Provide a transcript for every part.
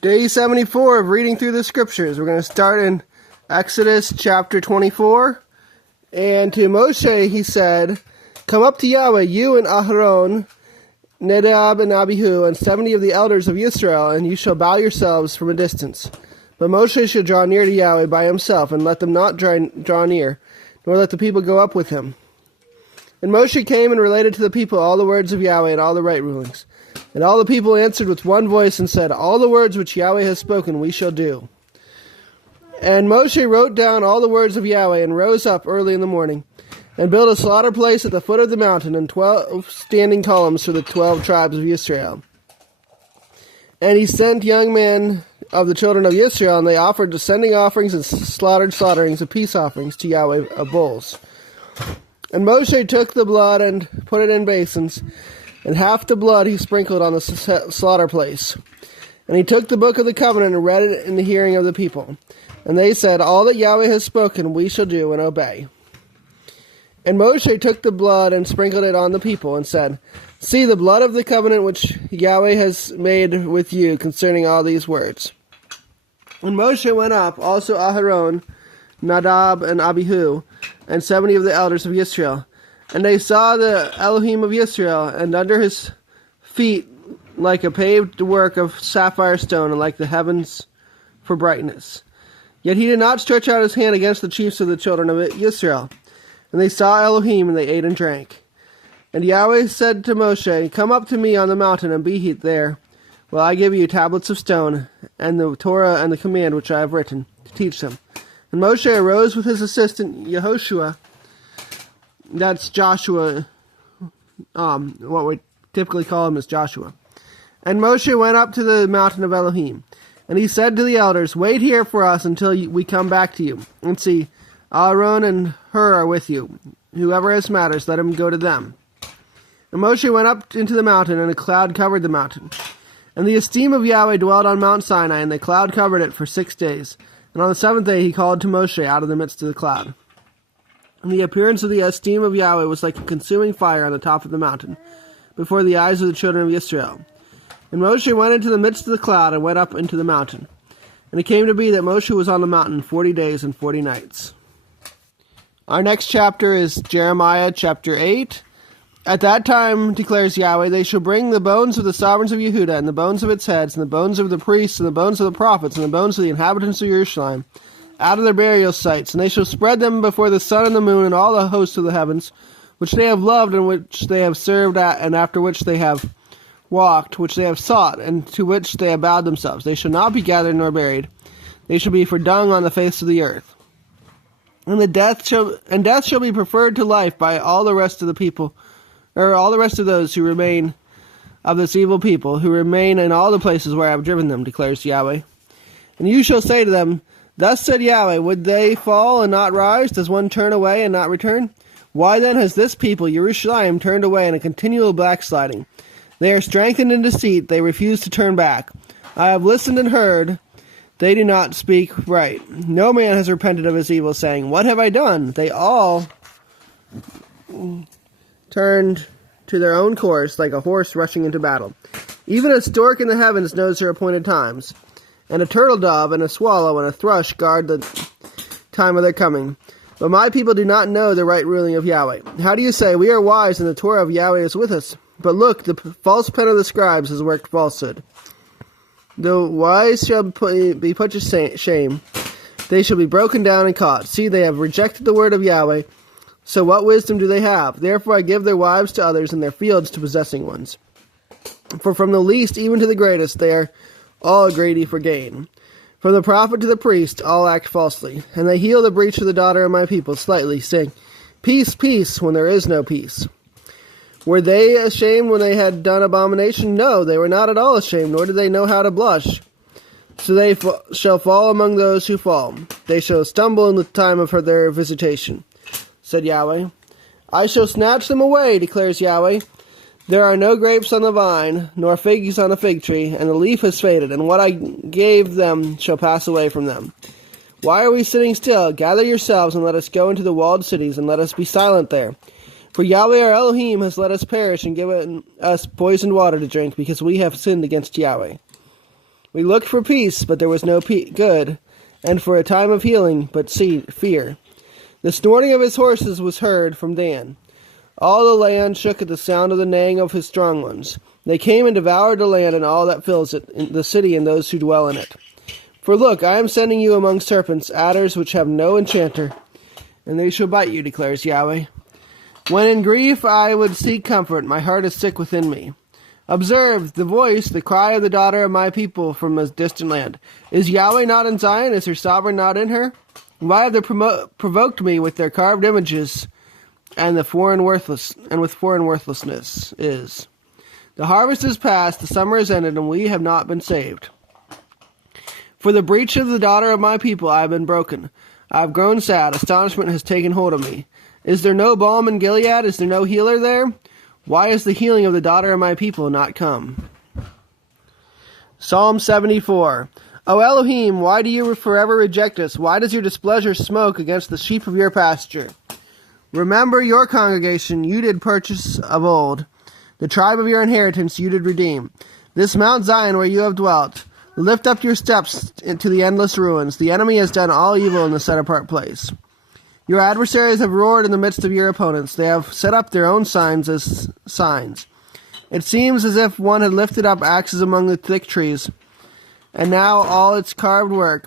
Day 74 of reading through the scriptures. We're going to start in Exodus chapter 24. And to Moshe he said, "Come up to Yahweh, you and Aharon, Nadab and Abihu, and 70 of the elders of Israel, and you shall bow yourselves from a distance. But Moshe shall draw near to Yahweh by himself, and let them not draw near, nor let the people go up with him." And Moshe came and related to the people all the words of Yahweh and all the right rulings. And all the people answered with one voice and said, "All the words which Yahweh has spoken we shall do." And Moshe wrote down all the words of Yahweh, and rose up early in the morning, and built a slaughter place at the foot of the mountain, and 12 standing columns for the 12 tribes of Israel. And he sent young men of the children of Israel, and they offered descending offerings and slaughterings of peace offerings to Yahweh of bulls. And Moshe took the blood and put it in basins, and half the blood he sprinkled on the slaughter place. And he took the book of the covenant and read it in the hearing of the people. And they said, "All that Yahweh has spoken we shall do and obey." And Moshe took the blood and sprinkled it on the people, and said, "See the blood of the covenant which Yahweh has made with you concerning all these words." And Moshe went up, also Aharon, Nadab, and Abihu, and 70 of the elders of Israel. And they saw the Elohim of Israel, and under his feet like a paved work of sapphire stone, and like the heavens for brightness. Yet he did not stretch out his hand against the chiefs of the children of Israel. And they saw Elohim, and they ate and drank. And Yahweh said to Moshe, "Come up to me on the mountain, and be there, while I give you tablets of stone, and the Torah and the command which I have written, to teach them." And Moshe arose with his assistant Yehoshua, that's Joshua, what we typically call him is Joshua. And Moshe went up to the mountain of Elohim. And he said to the elders, "Wait here for us until we come back to you. And see, Aaron and Hur are with you. Whoever has matters, let him go to them." And Moshe went up into the mountain, and a cloud covered the mountain. And the esteem of Yahweh dwelled on Mount Sinai, and the cloud covered it for 6 days. And on the 7th day he called to Moshe out of the midst of the cloud. And the appearance of the esteem of Yahweh was like a consuming fire on the top of the mountain, before the eyes of the children of Israel. And Moshe went into the midst of the cloud, and went up into the mountain. And it came to be that Moshe was on the mountain 40 days and 40 nights. Our next chapter is Jeremiah chapter 8. "At that time, declares Yahweh, they shall bring the bones of the sovereigns of Yehuda, and the bones of its heads, and the bones of the priests, and the bones of the prophets, and the bones of the inhabitants of Jerusalem, out of their burial sites, and they shall spread them before the sun and the moon and all the hosts of the heavens, which they have loved, and which they have served at, and after which they have walked, which they have sought, and to which they have bowed themselves. They shall not be gathered nor buried. They shall be for dung on the face of the earth. And death shall be preferred to life by all the rest of the people, or all the rest of those who remain of this evil people, who remain in all the places where I have driven them, declares Yahweh. And you shall say to them, Thus said Yahweh, would they fall and not rise? Does one turn away and not return? Why then has this people, Jerusalem, turned away in a continual backsliding? They are strengthened in deceit, they refuse to turn back. I have listened and heard, they do not speak right. No man has repented of his evil, saying, What have I done? They all turned to their own course, like a horse rushing into battle. Even a stork in the heavens knows their appointed times, and a turtle dove and a swallow and a thrush guard the time of their coming. But my people do not know the right ruling of Yahweh. How do you say, We are wise, and the Torah of Yahweh is with us? But look, the false pen of the scribes has worked falsehood. The wise shall be put to shame. They shall be broken down and caught. See, they have rejected the word of Yahweh. So what wisdom do they have? Therefore I give their wives to others, and their fields to possessing ones. For from the least even to the greatest, they are all greedy for gain. From the prophet to the priest, all act falsely. And they heal the breach of the daughter of my people slightly, saying, Peace, peace, when there is no peace. Were they ashamed when they had done abomination? No, they were not at all ashamed, nor did they know how to blush. So they shall fall among those who fall. They shall stumble in the time of their visitation, said Yahweh. I shall snatch them away, declares Yahweh. There are no grapes on the vine, nor figs on the fig tree, and the leaf has faded, and what I gave them shall pass away from them. Why are we sitting still? Gather yourselves, and let us go into the walled cities, and let us be silent there. For Yahweh our Elohim has let us perish and given us poisoned water to drink, because we have sinned against Yahweh. We looked for peace, but there was no good, and for a time of healing, but fear. The snorting of his horses was heard from Dan. All the land shook at the sound of the neighing of his strong ones. They came and devoured the land and all that fills it, the city and those who dwell in it. For look, I am sending you among serpents, adders which have no enchanter, and they shall bite you, declares Yahweh. When in grief I would seek comfort, my heart is sick within me. Observe the voice, the cry of the daughter of my people from a distant land. Is Yahweh not in Zion? Is her sovereign not in her? Why have they provoked me with their carved images and with foreign worthlessness is? The harvest is past, the summer is ended, and we have not been saved. For the breach of the daughter of my people I have been broken. I have grown sad, astonishment has taken hold of me. Is there no balm in Gilead? Is there no healer there? Why is the healing of the daughter of my people not come? Psalm 74. O Elohim, why do you forever reject us? Why does your displeasure smoke against the sheep of your pasture? Remember your congregation you did purchase of old. The tribe of your inheritance you did redeem. This Mount Zion where you have dwelt. Lift up your steps into the endless ruins. The enemy has done all evil in the set-apart place. Your adversaries have roared in the midst of your opponents. They have set up their own signs as signs. It seems as if one had lifted up axes among the thick trees, and now all its carved work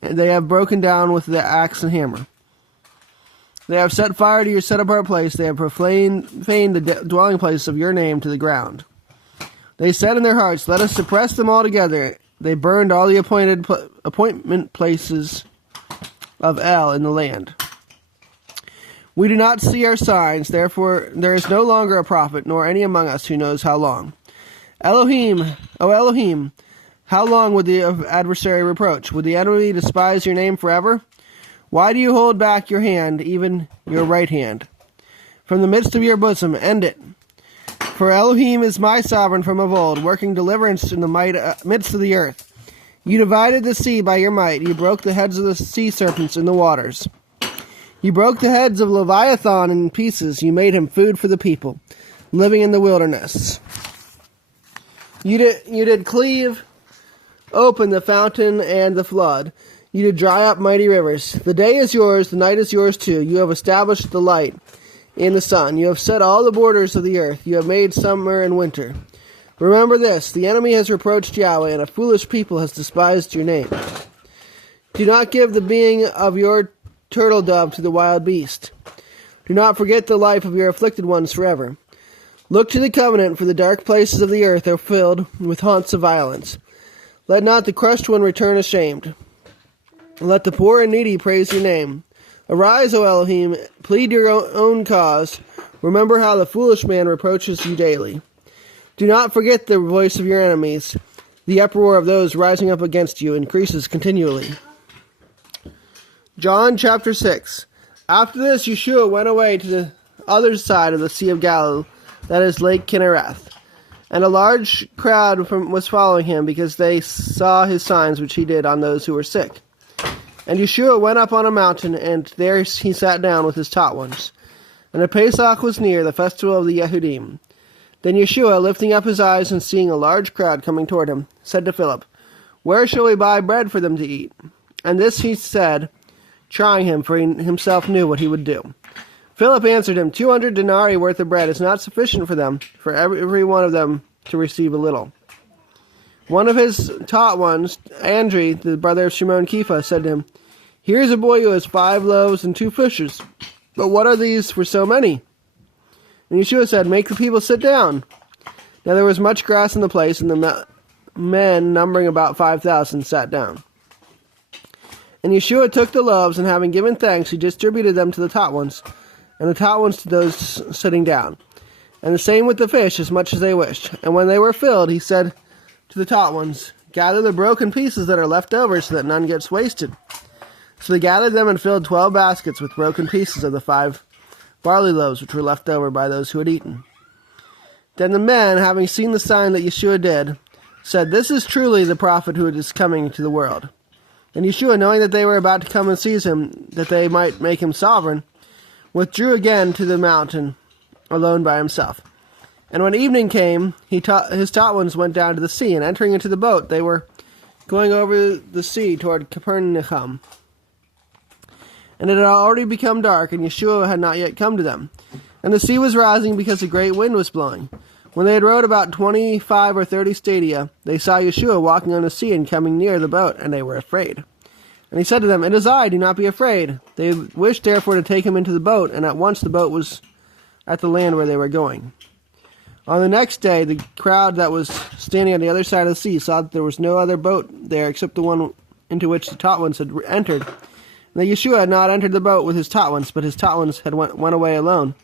they have broken down with the axe and hammer. They have set fire to your set-apart place. They have profaned the dwelling place of your name to the ground. They said in their hearts, let us suppress them altogether. They burned all the appointment places of El in the land. We do not see our signs, therefore there is no longer a prophet, nor any among us who knows how long. Elohim, O Elohim, how long would the adversary reproach? Would the enemy despise your name forever? Why do you hold back your hand, even your right hand? From the midst of your bosom, end it. For Elohim is my sovereign from of old, working deliverance in the midst of the earth. You divided the sea by your might. You broke the heads of the sea serpents in the waters. You broke the heads of Leviathan in pieces. You made him food for the people, living in the wilderness. You did cleave open the fountain and the flood. You did dry up mighty rivers. The day is yours, the night is yours too. You have established the light in the sun. You have set all the borders of the earth. You have made summer and winter. Remember this, the enemy has reproached Yahweh, and a foolish people has despised your name. Do not give the being of your turtle dove to the wild beast. Do not forget the life of your afflicted ones forever. Look to the covenant, for the dark places of the earth are filled with haunts of violence. Let not the crushed one return ashamed. Let the poor and needy praise your name. Arise, O Elohim, plead your own cause. Remember how the foolish man reproaches you daily. Do not forget the voice of your enemies. The uproar of those rising up against you increases continually. John chapter 6. After this, Yeshua went away to the other side of the Sea of Galilee, that is Lake Kinnereth. And a large crowd was following him, because they saw his signs which he did on those who were sick. And Yeshua went up on a mountain, and there he sat down with his taught ones. And the Pesach was near, the festival of the Yehudim. Then Yeshua, lifting up his eyes and seeing a large crowd coming toward him, said to Philip, Where shall we buy bread for them to eat? And this he said, trying him, for he himself knew what he would do. Philip answered him, 200 denarii worth of bread is not sufficient for them, for every one of them to receive a little. One of his taught ones, Andrew, the brother of Shimon Kepha, said to him, Here is a boy who has 5 loaves and 2 fishes, but what are these for so many? And Yeshua said, Make the people sit down. Now there was much grass in the place, and the men, numbering about 5,000, sat down. And Yeshua took the loaves, and having given thanks, he distributed them to the taught ones, and the taught ones to those sitting down. And the same with the fish, as much as they wished. And when they were filled, he said to the taught ones, Gather the broken pieces that are left over, so that none gets wasted. So they gathered them and filled 12 baskets with broken pieces of the 5 barley loaves which were left over by those who had eaten. Then the men, having seen the sign that Yeshua did, said, This is truly the prophet who is coming to the world. And Yeshua, knowing that they were about to come and seize him, that they might make him sovereign, withdrew again to the mountain, alone by himself. And when evening came, his taught ones went down to the sea, and entering into the boat, they were going over the sea toward Capernaum. And it had already become dark, and Yeshua had not yet come to them. And the sea was rising because a great wind was blowing. When they had rowed about 25 or 30 stadia, they saw Yeshua walking on the sea and coming near the boat, and they were afraid. And he said to them, "It is I, do not be afraid." They wished therefore to take him into the boat, and at once the boat was at the land where they were going. On the next day, the crowd that was standing on the other side of the sea saw that there was no other boat there except the one into which the taught ones had entered. And that Yeshua had not entered the boat with his taught ones, but his taught ones had went away alone.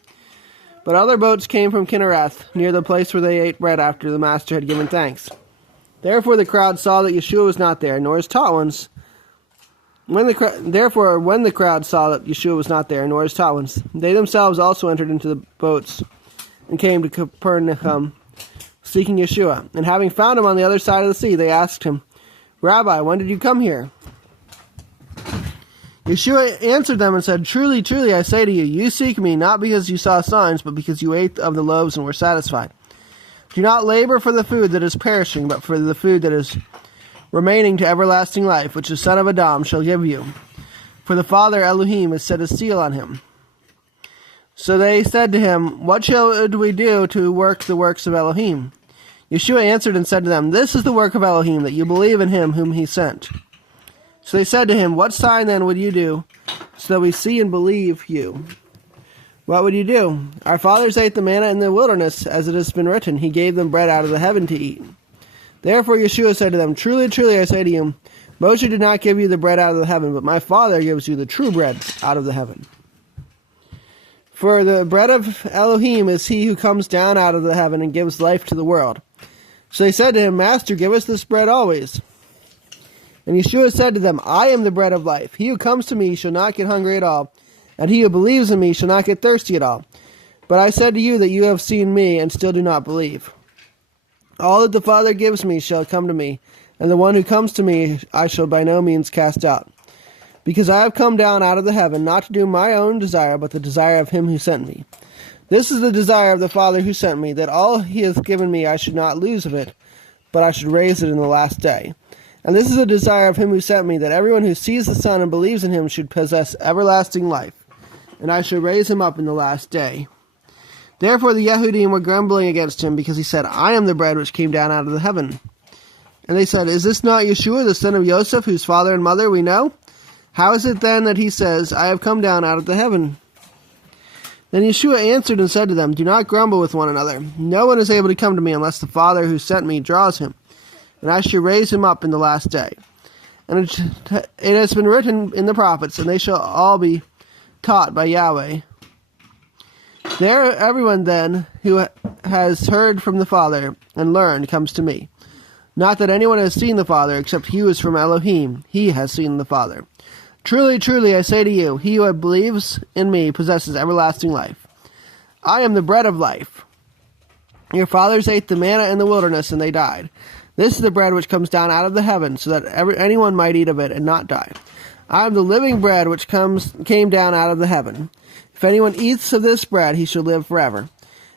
But other boats came from Kinnereth, near the place where they ate bread after the master had given thanks. Therefore the crowd saw that Yeshua was not there, nor his taught ones. When the crowd saw that Yeshua was not there, nor his taught ones, they themselves also entered into the boats and came to Capernaum, seeking Yeshua. And having found him on the other side of the sea, they asked him, "Rabbi, when did you come here?" Yeshua answered them and said, "Truly, truly, I say to you, you seek me not because you saw signs, but because you ate of the loaves and were satisfied. Do not labor for the food that is perishing, but for the food that is remaining to everlasting life, which the Son of Adam shall give you. For the Father Elohim has set a seal on him." So they said to him, "What shall we do to work the works of Elohim?" Yeshua answered and said to them, "This is the work of Elohim, that you believe in him whom he sent." So they said to him, "What sign then would you do, so that we see and believe you?" "What would you do? Our fathers ate the manna in the wilderness, as it has been written, he gave them bread out of the heaven to eat." Therefore Yeshua said to them, "Truly, truly, I say to you, Moshe did not give you the bread out of the heaven, but my Father gives you the true bread out of the heaven. For the bread of Elohim is he who comes down out of the heaven and gives life to the world." So they said to him, "Master, give us this bread always." And Yeshua said to them, "I am the bread of life. He who comes to me shall not get hungry at all, and he who believes in me shall not get thirsty at all. But I said to you that you have seen me, and still do not believe. All that the Father gives me shall come to me, and the one who comes to me I shall by no means cast out. Because I have come down out of the heaven, not to do my own desire, but the desire of him who sent me. This is the desire of the Father who sent me, that all he has given me I should not lose of it, but I should raise it in the last day. And this is the desire of him who sent me, that everyone who sees the Son and believes in him should possess everlasting life, and I shall raise him up in the last day." Therefore the Yehudim were grumbling against him, because he said, "I am the bread which came down out of the heaven." And they said, "Is this not Yeshua, the son of Joseph, whose father and mother we know? How is it then that he says, 'I have come down out of the heaven'?" Then Yeshua answered and said to them, "Do not grumble with one another. No one is able to come to me unless the Father who sent me draws him, and I shall raise him up in the last day. And it has been written in the prophets, and they shall all be taught by Yahweh. There everyone then who has heard from the Father and learned comes to me. Not that anyone has seen the Father, except he who is from Elohim. He has seen the Father. Truly, truly, I say to you, he who believes in me possesses everlasting life. I am the bread of life. Your fathers ate the manna in the wilderness, and they died. This is the bread which comes down out of the heaven, so that anyone might eat of it and not die. I am the living bread which came down out of the heaven. If anyone eats of this bread, he shall live forever.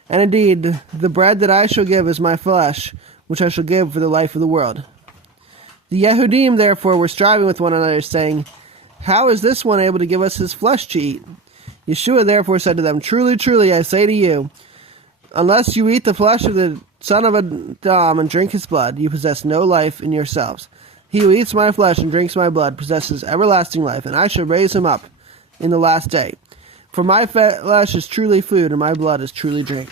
And indeed, the bread that I shall give is my flesh, which I shall give for the life of the world." The Yehudim therefore were striving with one another, saying, "How is this one able to give us his flesh to eat?" Yeshua therefore said to them, "Truly, truly, I say to you, unless you eat the flesh of the Son of Adam and drink his blood, you possess no life in yourselves. He who eats my flesh and drinks my blood possesses everlasting life, and I shall raise him up in the last day. For my flesh is truly food, and my blood is truly drink.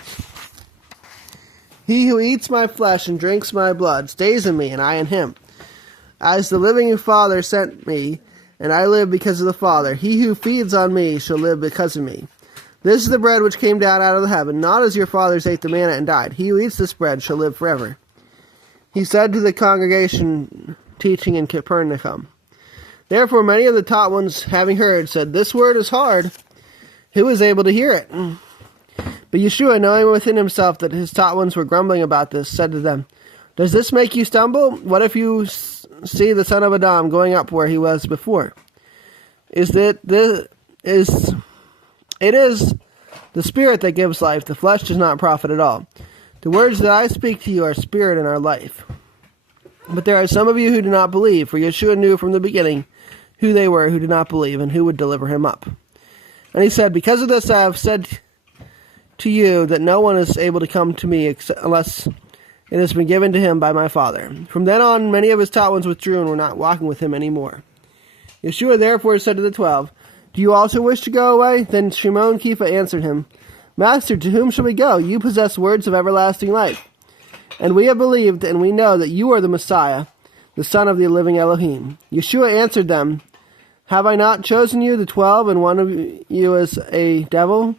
He who eats my flesh and drinks my blood stays in me, and I in him. As the living Father sent me, and I live because of the Father, he who feeds on me shall live because of me. This is the bread which came down out of the heaven, not as your fathers ate the manna and died. He who eats this bread shall live forever." He said to the congregation teaching in Capernaum. Therefore many of the taught ones, having heard, said, "This word is hard. Who is able to hear it?" But Yeshua, knowing within himself that his taught ones were grumbling about this, said to them, "Does this make you stumble? What if you see the Son of Adam going up where he was before? It is the Spirit that gives life. The flesh does not profit at all. The words that I speak to you are spirit and are life." But there are some of you who do not believe, for Yeshua knew from the beginning who they were who did not believe and who would deliver him up. And he said, because of this I have said to you that no one is able to come to me unless it has been given to him by my Father. From then on, many of his taught ones withdrew and were not walking with him any more. Yeshua therefore said to the 12, do you also wish to go away? Then Shimon Kepha answered him, Master, to whom shall we go? You possess words of everlasting life. And we have believed, and we know that you are the Messiah, the Son of the living Elohim. Yeshua answered them, have I not chosen you, the 12, and one of you is a devil?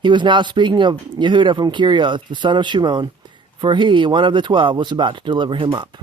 He was now speaking of Yehuda from Kerioth, the son of Shimon, for he, one of the 12, was about to deliver him up.